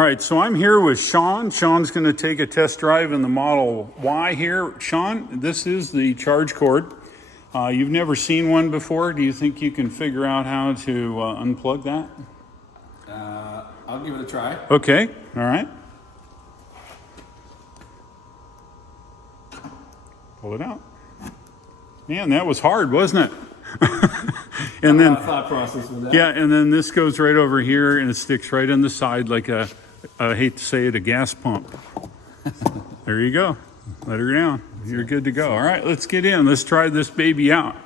All right, so I'm here with Shawn. Shawn's going to take a test drive in the Model Y here. Shawn, this is the charge cord. You've never seen one before. Do you think you can figure out how to unplug that? I'll give it a try. Okay, all right. Pull it out. Man, that was hard, wasn't it? And then Thought process with that. yeah, and then this goes right over here and it sticks right on the side like a, I hate to say it, a gas pump. There you go. Let her down. You're good to go. All right, let's get in. Let's try this baby out.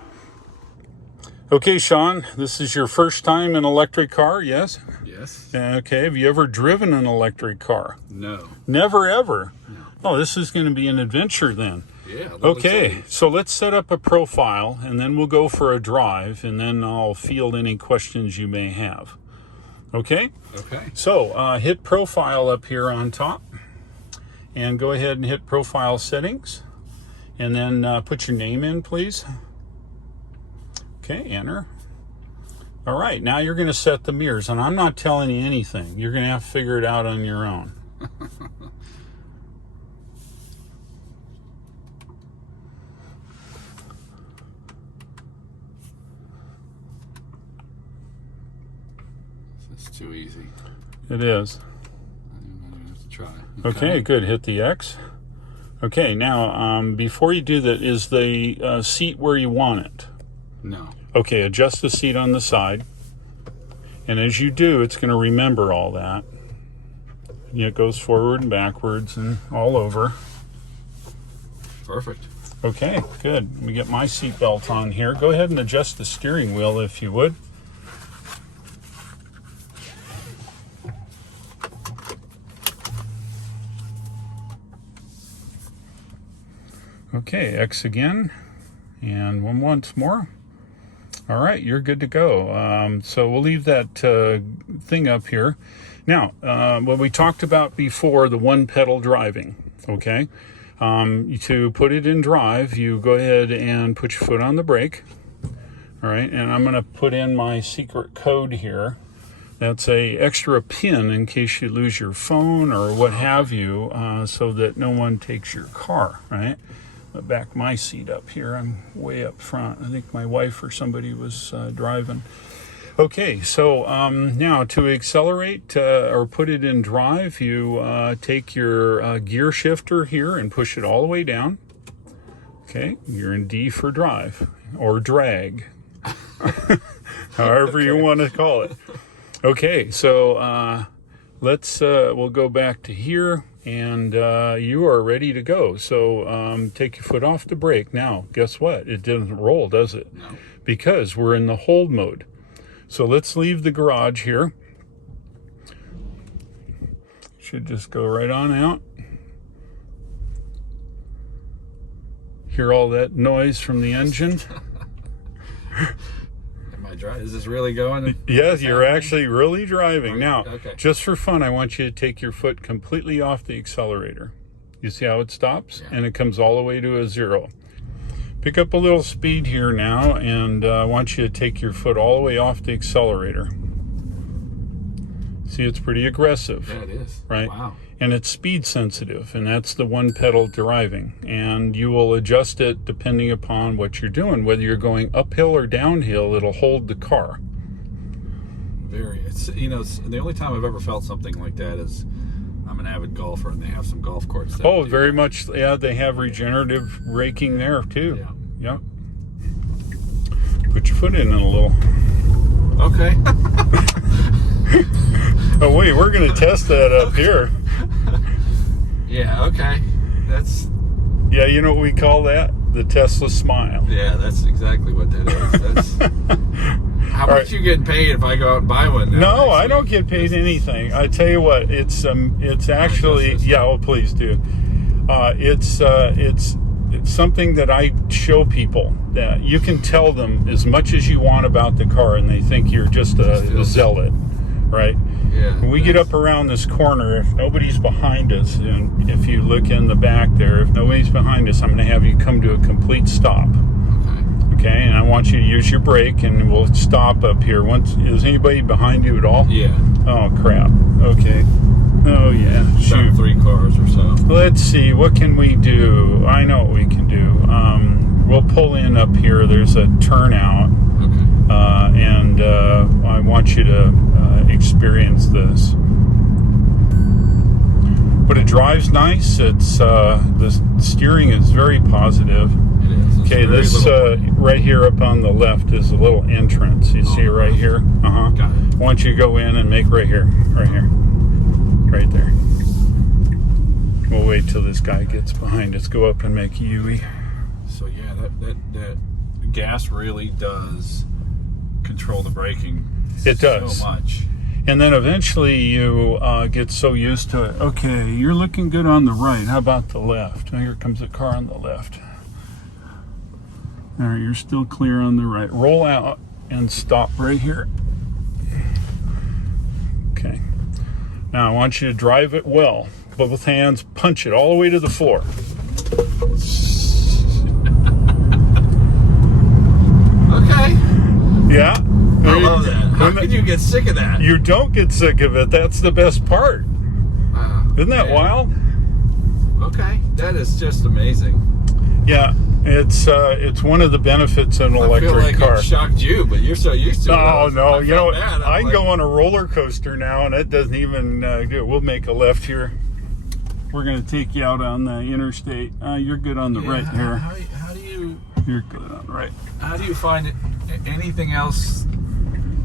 Okay, Shawn, this is your first time in an electric car, yes? Yes. Okay, have you ever driven an electric car? No. Never, ever? No. Oh, this is going to be an adventure then. Yeah. Okay, so let's set up a profile and then we'll go for a drive and then I'll field any questions you may have. Okay? Okay. So hit profile up here on top and go ahead and hit profile settings and then put your name in, please. Okay, enter. All right, now you're going to set the mirrors and I'm not telling you anything. You're going to have to figure it out on your own. It's too easy. It is. I'm going to have to try. Okay, good. Hit the X. Okay, now before you do that, is the seat where you want it? No. Okay, adjust the seat on the side. And as you do, it's going to remember all that. It goes forward and backwards and all over. Perfect. Okay, good. Let me get my seatbelt on here. Go ahead and adjust the steering wheel if you would. Okay, X again, and one once more. All right, you're good to go. So we'll leave that thing up here. Now, what we talked about before, the one pedal driving, okay? To put it in drive, you go ahead and put your foot on the brake. All right, and I'm gonna put in my secret code here. That's a extra pin in case you lose your phone or what have you, so that no one takes your car, right? Back my seat up here. I'm way up front. I think my wife or somebody was driving. Okay, so now to accelerate or put it in drive, you take your gear shifter here and push it all the way down. Okay, you're in D for drive or drag, however you want to call it. Okay, so we'll go back to here. And you are ready to go. So take your foot off the brake. Now, guess what? It didn't roll, does it? No. Because we're in the hold mode. So let's leave the garage here. Should just go right on out. Hear all that noise from the engine? Is this really going? Yes, you're actually really driving. Now, okay. Just for fun, I want you to take your foot completely off the accelerator. You see how it stops? Yeah. And it comes all the way to a 0. Pick up a little speed here now, and I want you to take your foot all the way off the accelerator. See, it's pretty aggressive. Yeah, it is. Right? Wow. And it's speed sensitive, and that's the one pedal driving. And you will adjust it depending upon what you're doing. Whether you're going uphill or downhill, it'll hold the car. It's the only time I've ever felt something like that is I'm an avid golfer, and they have some golf courses. Oh, very much. Yeah, they have regenerative braking there too. Yeah. Yep. Put your foot in it a little. Okay. Oh wait, we're gonna test that up here. Yeah. Okay. That's. Yeah, you know what we call that? The Tesla smile. Yeah, that's exactly what that is. That's. How much you getting paid if I go out and buy one now? No, I don't get paid anything. I tell you what, it's actually, yeah. Oh, please do. It's something that I show people that you can tell them as much as you want about the car, and they think you're just a zealot, right? Yeah. When we get up around this corner, if nobody's behind us, and if you look in the back there, if nobody's behind us, I'm going to have you come to a complete stop. Okay, and I want you to use your brake, and we'll stop up here. Is anybody behind you at all? Yeah. Oh, crap. Okay. Oh, yeah. About Shoot. 3 cars or so. Let's see. What can we do? I know what we can do. We'll pull in up here. There's a turnout. Okay. And I want you to experience this. But it drives nice. It's the steering is very positive. It is. It's Okay, very this little. right here up on the left is a little entrance. You see it right here? Uh-huh. Got it. I want you to go in and make right here. Right there. We'll wait till this guy gets behind us. Go up and make a U-E. So yeah, that gas really does control the braking. It does. So much. And then eventually you get so used to it. Okay, you're looking good on the right. How about the left? Now here comes a car on the left. All right, you're still clear on the right. Roll out and stop right here. Okay. Now I want you to drive it well. Both hands, punch it all the way to the floor. Okay. Yeah. I love that. How could you get sick of that? You don't get sick of it. That's the best part. Isn't that wild? Okay, that is just amazing. Yeah, it's one of the benefits of an electric I feel like car. it shocked you, but you're so used to it. Oh no, you know I can like, go on a roller coaster now, and it doesn't even do it. We'll make a left here. We're gonna take you out on the interstate. You're good on the right here. How do you? You're good on the right. How do you find it? Anything else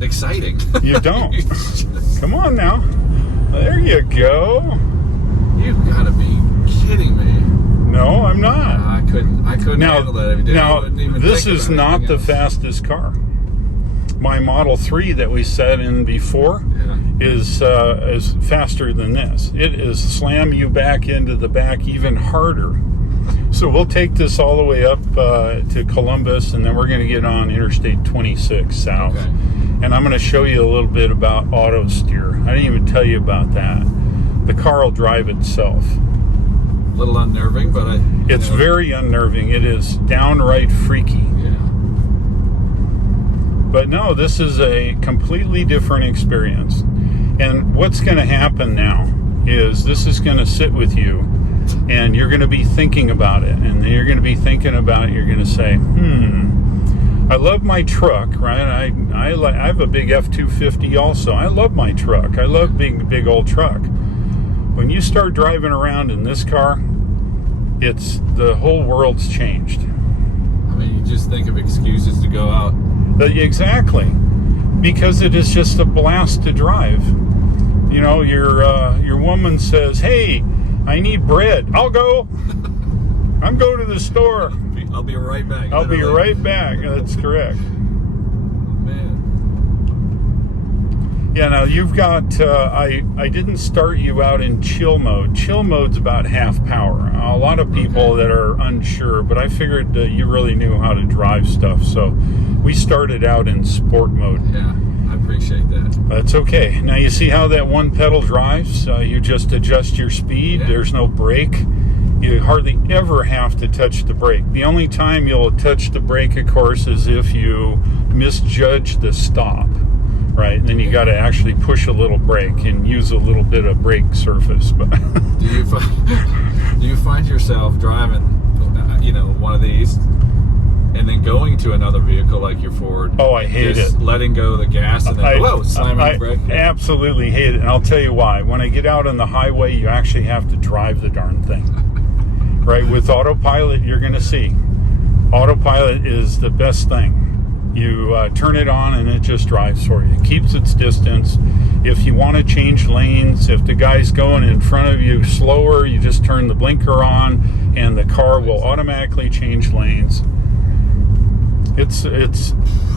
exciting? You don't. Come on now. There you go. You've got to be kidding me. No, I'm not. I couldn't handle that every day. Now, I wouldn't even this think is about not anything the else. fastest car. My Model 3 that we set in before is faster than this. It is slam you back into the back even harder. So we'll take this all the way up to Columbus, and then we're going to get on Interstate 26 south. Okay. And I'm going to show you a little bit about auto steer. I didn't even tell you about that. The car will drive itself. A little unnerving, but It's very unnerving. It is downright freaky. Yeah. But no, this is a completely different experience. And what's going to happen now is this is going to sit with you, and you're going to be thinking about it. And then you're going to be thinking about it. You're going to say, I love my truck, right? I have a big F-250 also. I love my truck. I love being a big old truck. When you start driving around in this car, the whole world's changed. I mean, you just think of excuses to go out. Exactly, because it is just a blast to drive. You know, your woman says, "Hey, I need bread." I'll go. I'm going to the store. I'll be right back. I'll be right back. That's correct. Man. Yeah, now you've got, I didn't start you out in chill mode. Chill mode's about half power. A lot of people that are unsure, but I figured you really knew how to drive stuff. So we started out in sport mode. Yeah, I appreciate that. That's okay. Now you see how that one pedal drives? You just adjust your speed. Yeah. There's no brake. You hardly ever have to touch the brake. The only time you'll touch the brake, of course, is if you misjudge the stop, right? And then you got to actually push a little brake and use a little bit of brake surface. But Do you find yourself driving, one of these, and then going to another vehicle like your Ford? Oh, I hate just it. letting go of the gas and then slamming the brake. I absolutely hate it, and I'll tell you why. When I get out on the highway, you actually have to drive the darn thing. Right, with Autopilot, you're going to see. Autopilot is the best thing. You turn it on and it just drives for you. It keeps its distance. If you want to change lanes, if the guy's going in front of you slower, you just turn the blinker on and the car will automatically change lanes. It's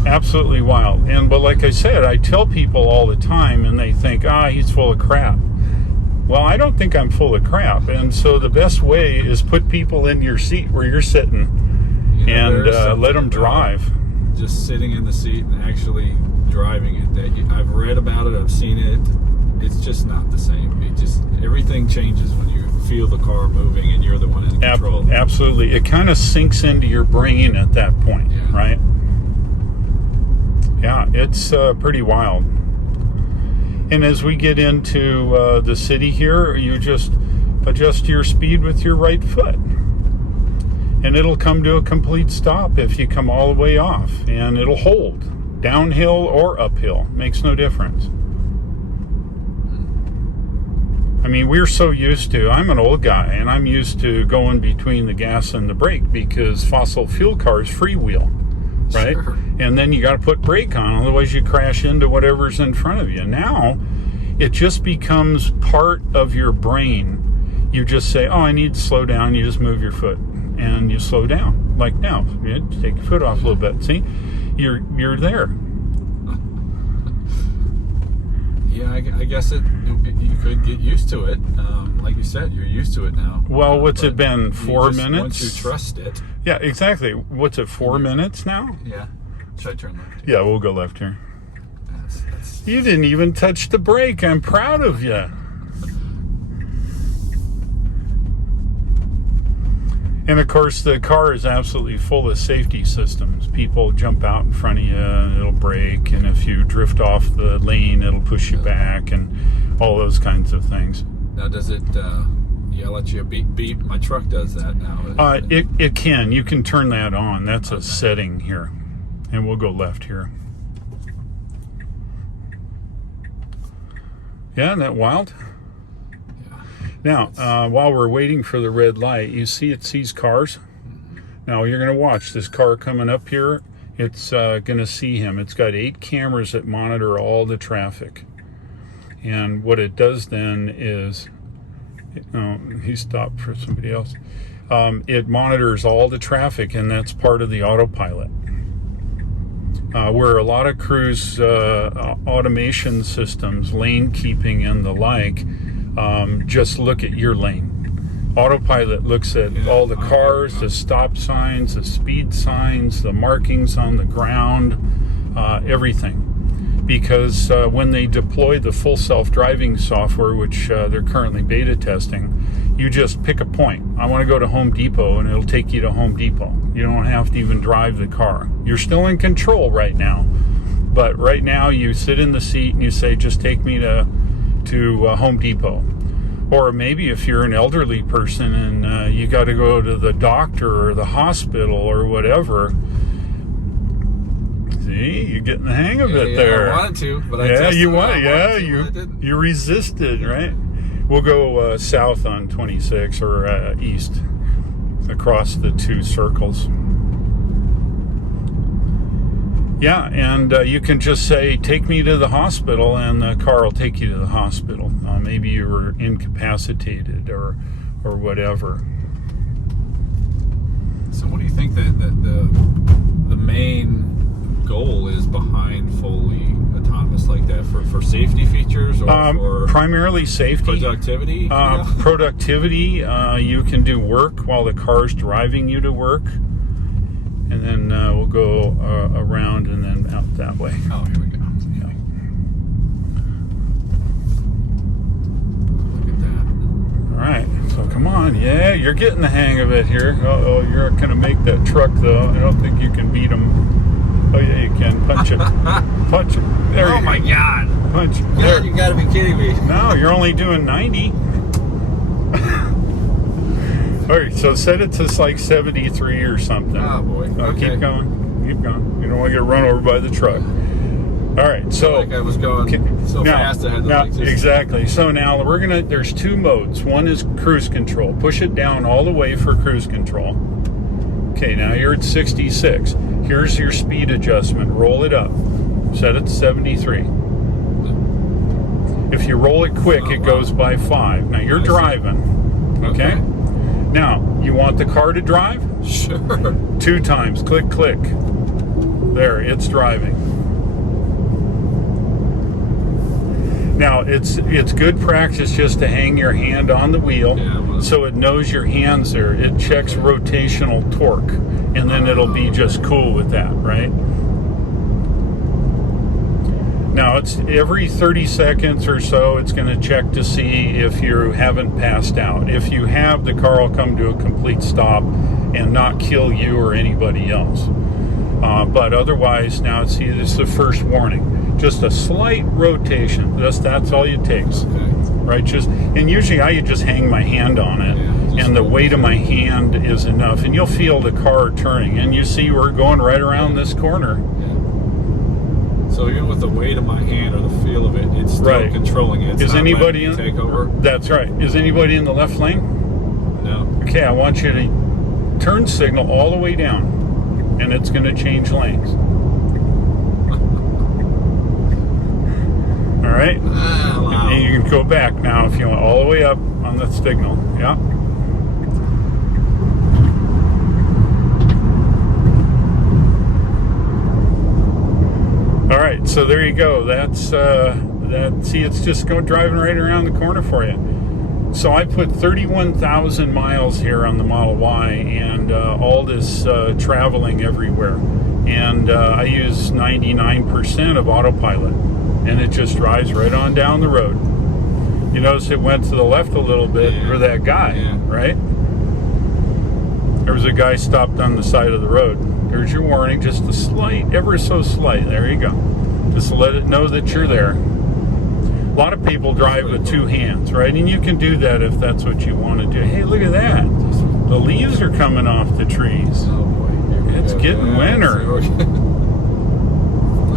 absolutely wild. But like I said, I tell people all the time and they think, he's full of crap. Well, I don't think I'm full of crap, and so the best way is put people in your seat where you're sitting and let them drive. Just sitting in the seat and actually driving it. I've read about it, I've seen it. It's just not the same. Everything changes when you feel the car moving and you're the one in control. Absolutely. It kind of sinks into your brain at that point, right? Yeah, it's pretty wild. And as we get into the city here, you just adjust your speed with your right foot. And it'll come to a complete stop if you come all the way off. And it'll hold, downhill or uphill. Makes no difference. I mean, we're so used to, I'm an old guy, and I'm used to going between the gas and the brake because fossil fuel cars freewheel, right? Sure. And then you got to put brake on, otherwise you crash into whatever's in front of you. Now, it just becomes part of your brain. You just say, oh, I need to slow down. You just move your foot, and you slow down. Like now, you take your foot off a little bit. See, you're there. Yeah, I guess you could get used to it. Like you said, you're used to it now. Well, what's it been, 4 minutes? Once you trust it. Yeah, exactly. What's it, 4 minutes now? Yeah. Should I turn left? Yeah, we'll go left here. That's... You didn't even touch the brake. I'm proud of you. And of course, the car is absolutely full of safety systems. People jump out in front of you, and it'll brake, and if you drift off the lane, it'll push you back, and all those kinds of things. Now, does it yell at you, beep, beep? My truck does that now. It can. You can turn that on. That's a setting here. And we'll go left here. Yeah, isn't that wild? Now, while we're waiting for the red light, you see it sees cars. Now, you're going to watch this car coming up here. It's going to see him. It's got 8 cameras that monitor all the traffic. And what it does then is, he stopped for somebody else. It monitors all the traffic, and that's part of the autopilot. Where a lot of cruise automation systems, lane keeping and the like, just look at your lane. Autopilot looks at all the cars, the stop signs, the speed signs, the markings on the ground, everything. Because when they deploy the full self-driving software, which they're currently beta testing, you just pick a point. I want to go to Home Depot, and it'll take you to Home Depot. You don't have to even drive the car. You're still in control right now. But right now, you sit in the seat and you say, just take me to Home Depot. Or maybe if you're an elderly person and you got to go to the doctor or the hospital or whatever. See, you're getting the hang of it there. I wanted to, but I tested you it. want, I you resisted, right? We'll go south on 26 or east across the 2 circles. Yeah, and you can just say, take me to the hospital, and the car will take you to the hospital. Maybe you were incapacitated or whatever. So what do you think that the main goal is behind fully autonomous like that? For safety features or for primarily safety. Productivity? Productivity. You can do work while the car's driving you to work. And then we'll go around and then out that way. Oh, here we go. Yeah. Look at that. All right. So come on. Yeah, you're getting the hang of it here. Uh-oh, you're going to make that truck, though. I don't think you can beat him. Oh, yeah, you can. Punch it. Punch it. There you go. My God. Punch it. God, you got to be kidding me. No, you're only doing 90. All right, so set it to like 73 or something. Oh, boy. Okay. Keep going. Keep going. You don't want to get run over by the truck. All right, so like I was going so fast I had to exactly. So now there's 2 modes. One is cruise control. Push it down all the way for cruise control. Okay, now you're at 66. Here's your speed adjustment. Roll it up. Set it to 73. If you roll it quick, it goes by 5. Now you're driving. Okay? Now, you want the car to drive? Sure. 2 times. Click, click. There, it's driving. Now, it's good practice just to hang your hand on the wheel so it knows your hand's there. It checks rotational torque, and then it'll be just cool with that, right? Now, it's every 30 seconds or so, it's going to check to see if you haven't passed out. If you have, the car will come to a complete stop and not kill you or anybody else. But otherwise, now, see, this is the first warning. just a slight rotation. That's all it takes. Okay. Right? And usually I just hang my hand on it, and the weight of my hand is enough, and you'll feel the car turning. And you see we're going right around this corner. Yeah. So even with the weight of my hand or the feel of it, it's still controlling it. It's Is not anybody letting it take over? That's right. Is anybody in the left lane? No. Okay, I want you to turn signal all the way down, and it's going to change lanes. All right? Wow. And you can go back now if you want, all the way up on the signal. Yeah. All right, so there you go. See, it's just driving right around the corner for you. So I put 31,000 miles here on the Model Y, and all this traveling everywhere. And I use 99% of Autopilot, and it just drives right on down the road. You notice it went to the left a little bit for that guy, right? There was a guy stopped on the side of the road. There's your warning, just a slight, ever so slight. There you go. Just to let it know that you're there. A lot of people drive with two hands, right? And you can do that if that's what you want to do. Hey, look at that. The leaves are coming off the trees. Oh boy. It's getting winter. Look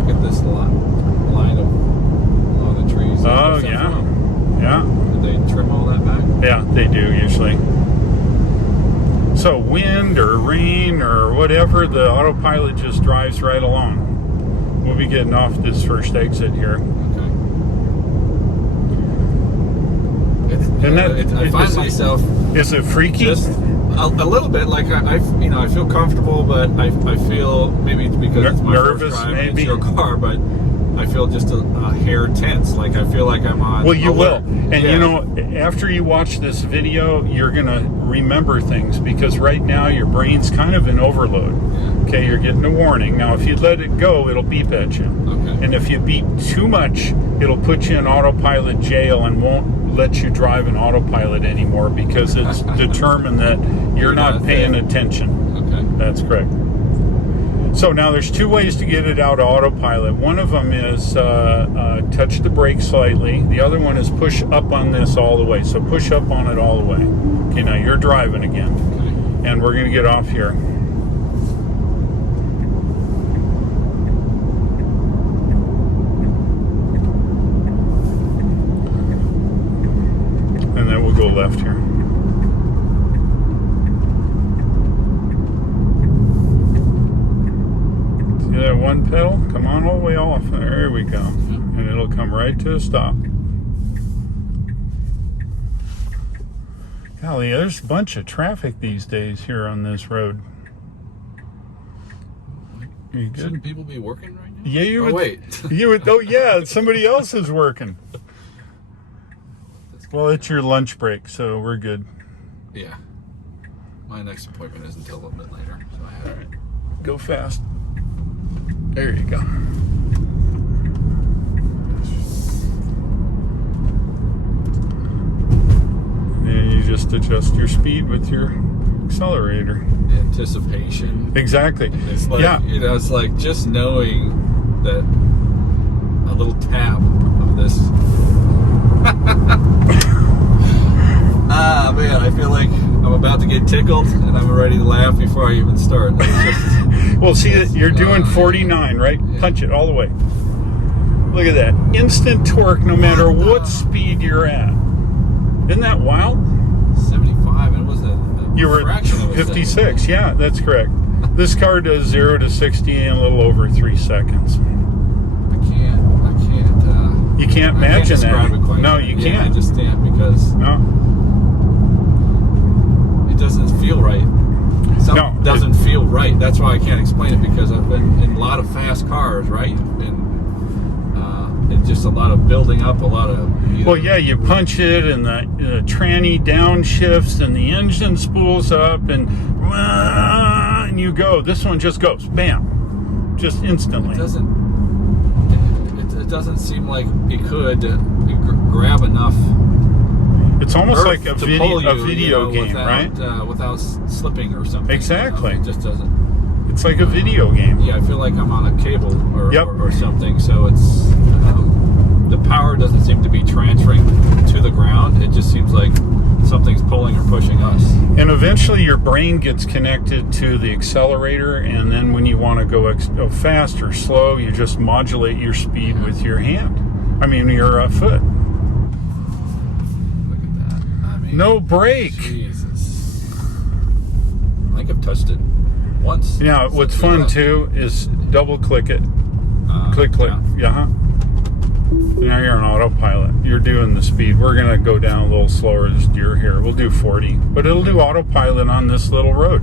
at this line of trees. Oh, yeah. Yeah. Did they trim all that back? Yeah, they do usually. So wind or rain or whatever, the Autopilot just drives right along. We'll be getting off this first exit here. And I find myself. Is it freaky? Just a little bit. Like I feel comfortable, but I feel maybe it's because it's my nervous, first time. maybe. It's your car, but I feel just a hair tense. Like I feel like I'm on. Well, you alert. will, and you know, after you watch this video, you're gonna remember things because right now your brain's kind of in overload. Okay, you're getting a warning. Now, if you let it go, it'll beep at you. Okay. And if you beep too much, it'll put you in Autopilot jail and won't let you drive an Autopilot anymore because it's determined that you're not paying attention. Okay. That's correct. So now there's two ways to get it out of Autopilot. One of them is touch the brake slightly. The other one is push up on this all the way. So push up on it all the way. Okay, now you're driving again. Okay. And we're going to get off here. And then we'll go left here. See that one pedal? Come on all the way off. There we go. And it'll come right to a stop. Golly, there's a bunch of traffic these days here on this road. Are you good? Shouldn't people be working right now? Yeah, you would. Wait. You would. Oh, yeah. Somebody else is working. Well, it's your lunch break, so we're good. Yeah. My next appointment isn't until a little bit later, so I have it. Go fast. There you go. And you just adjust your speed with your accelerator. Anticipation. Exactly. It's like, yeah. you know, it's like just knowing that a little tap of this. Ah, man, I feel like I'm about to get tickled and I'm ready to laugh before I even start. Well, see that you're doing 49, right? Yeah. Punch it all the way. Look at that. Instant torque no matter what speed you're at. Isn't that wild? 75, and it was a You were fraction of a 56. second. Yeah, that's correct. This car does 0 to 60 in a little over 3 seconds. I can't. You can't I imagine can't describe that. it quite No, yet. you Yeah, can't. I just can't because No. it doesn't feel right. Something doesn't feel right. That's why I can't explain it because I've been in a lot of fast cars, right? And it's just a lot of building up, a lot of. Well, yeah, you punch it, and the tranny downshifts, and the engine spools up, and you go. This one just goes, bam, just instantly. It doesn't seem like it could grab enough. It's almost like a to pull video you, game, without, right? Without slipping or something. Exactly. It just doesn't. It's like a video game. Yeah, I feel like I'm on a cable or, Yep. or something. So it's the power doesn't seem to be transferring to the ground. It just seems like something's pulling or pushing us. And eventually your brain gets connected to the accelerator, and then when you want to go fast or slow, you just modulate your speed with your hand. I mean, your foot. Look at that. I mean, No brake. Jesus. I think I've touched it once. Yeah, what's Since we fun left. too is double click it. Click. Yeah. Now you're on autopilot. You're doing the speed. We're going to go down a little slower this deer here. We'll do 40, but it'll do autopilot on this little road.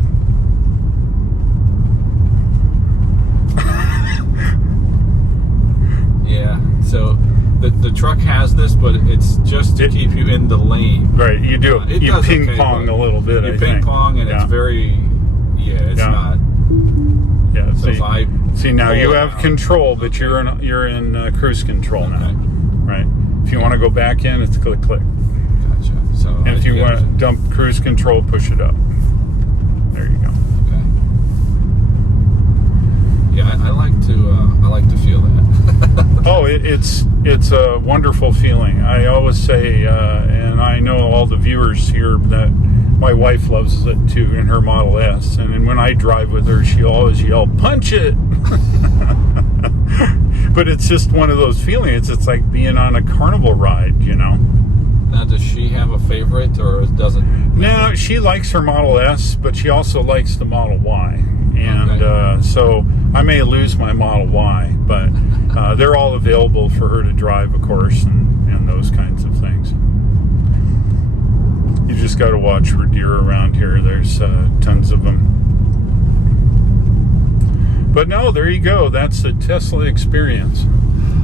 Yeah. So the truck has this, but it's just to keep you in the lane. Right, you do. It You does ping okay, pong but a little bit, You I ping think. pong, and Yeah. it's very. Yeah, it's Yeah. not. Yeah, So if I see now you pull it have out- control, but you're in cruise control now, Okay. right? If you want to go back in, it's click. Gotcha. So And if you want to dump cruise control, push it up. There you go. Okay. Yeah, I like to feel that. Oh, it's a wonderful feeling. I always say, and I know all the viewers here, that my wife loves it too in her Model S. And then when I drive with her, she'll always yell, "Punch it!" But it's just one of those feelings. It's like being on a carnival ride, you know. Now, does she have a favorite, or doesn't? No, she likes her Model S, but she also likes the Model Y. And Okay. so I may lose my Model Y, but they're all available for her to drive, of course, and those kinds of things. You just got to watch for deer around here. There's tons of them. But no, there you go. That's the Tesla experience.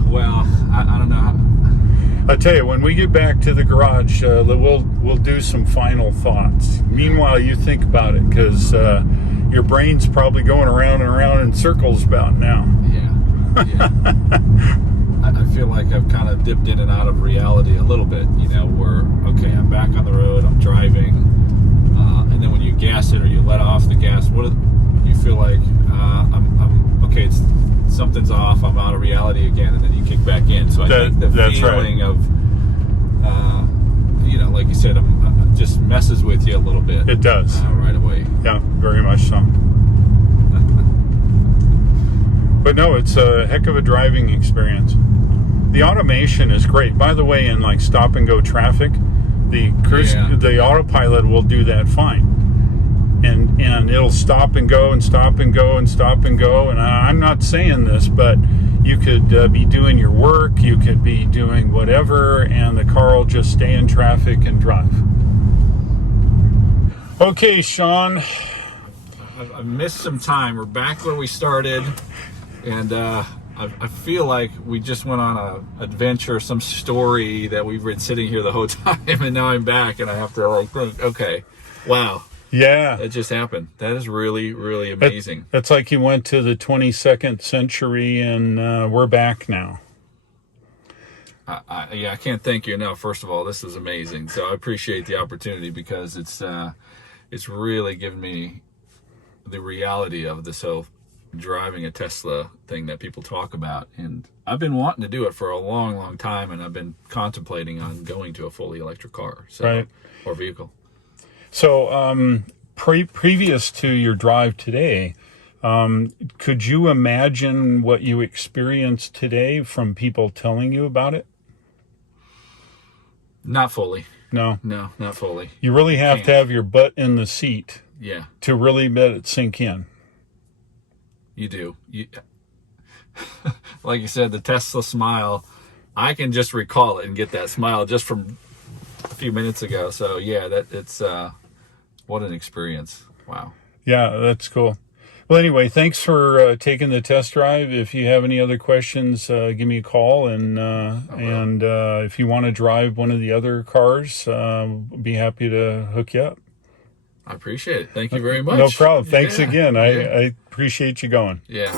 Well, I don't know. I tell you, when we get back to the garage, we'll do some final thoughts. Meanwhile, you think about it, because your brain's probably going around and around in circles about now. Yeah. I feel like I've kind of dipped in and out of reality a little bit. You know, where okay, I'm back on the road, I'm driving, and then when you gas it or you let off the gas, you feel like I'm okay. It's something's off. I'm out of reality again, and then you kick back in. So I think the that's feeling of, you know, like you said, just messes with you a little bit. It does. Right away. Yeah, very much so. But no, it's a heck of a driving experience. The automation is great. By the way, in like stop and go traffic, the autopilot will do that fine. And it'll stop and go and stop and go and stop and go. And I'm not saying this, but you could be doing your work, you could be doing whatever, and the car will just stay in traffic and drive. Okay, Shawn. I've missed some time. We're back where we started, and I feel like we just went on a adventure, some story that we've been sitting here the whole time, and now I'm back, and I have to like think, okay, wow. Yeah. That just happened. That is really, really amazing. It's like you went to the 22nd century, and we're back now. I can't thank you enough. First of all, this is amazing. So I appreciate the opportunity, because it's really given me the reality of this whole driving a Tesla thing that people talk about. And I've been wanting to do it for a long, long time, and I've been contemplating on going to a fully electric car, Right. or vehicle. So, previous to your drive today, could you imagine what you experienced today from people telling you about it? Not fully. No. No, not fully. You really have to have your butt in the seat Yeah, to really let it sink in. you do. Like you said, the Tesla smile, I can just recall it and get that smile just from a few minutes ago. So yeah, it's what an experience. Wow. Yeah, that's cool. Well, anyway, thanks for taking the test drive. If you have any other questions, give me a call. And if you want to drive one of the other cars, be happy to hook you up. I appreciate it. Thank you very much. No problem. Thanks Yeah. again. Yeah. I appreciate you going. Yeah.